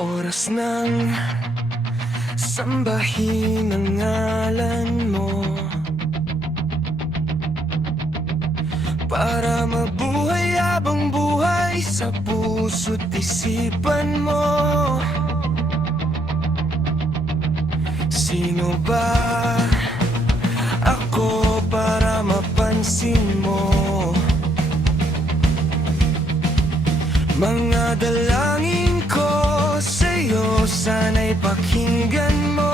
Oras ng sambahin ang ngalan mo, para mabuhay habang buhay sa puso't isipan mo. Sino ba ako para mapansin mo? Mga dalangin ko sa'yo, sana'y pakinggan mo.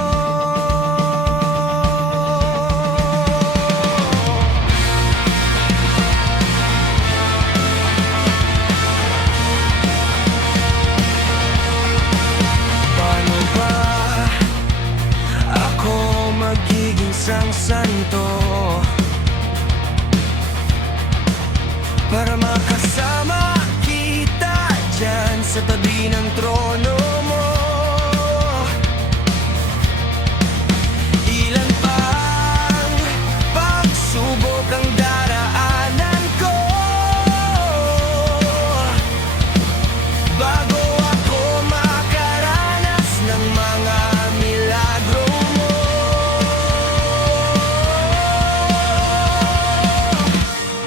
Paano ba ako magiging santo para makasama kita dyan sa tabi ng trono mo? Ilan pang pagsubok ang daraanan ko bago ako makaranas ng mga milagro mo.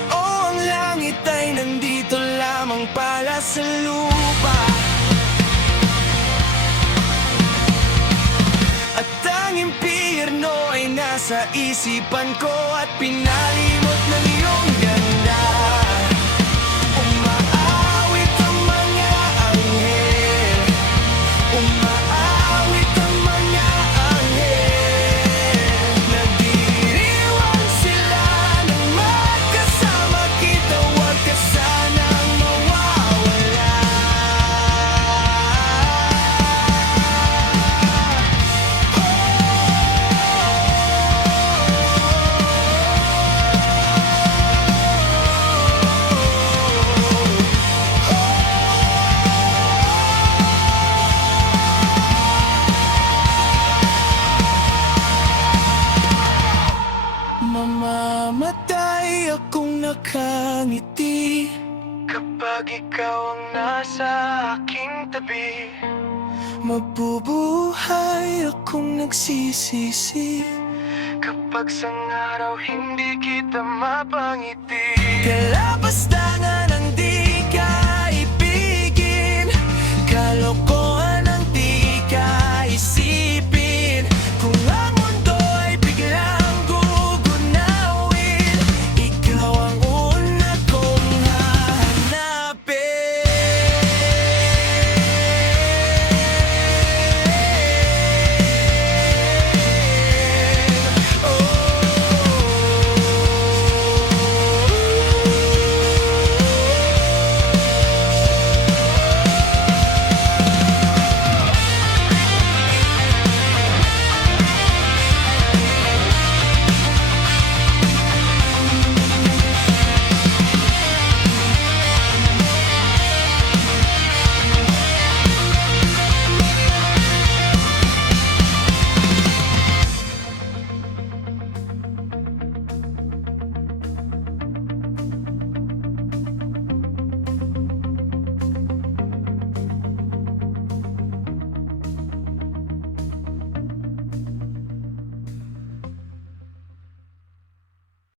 Oh, ang langit ay nandito lamang pala sa lupa, at ang impyerno ay nasa isipan ko, at pinalimot ng iyong ganda. Umaawit ang mga anghel, umaawit ang mga anghel. Nagdiriwang sila nang magkasama kita, huwag ka sanang mawawala. Mamamatay akong nakangiti kapag ikaw ang nasa aking tabi. Mabubuhay akong nagsisisi kapag sa araw hindi kita mapangiti. Kaya basta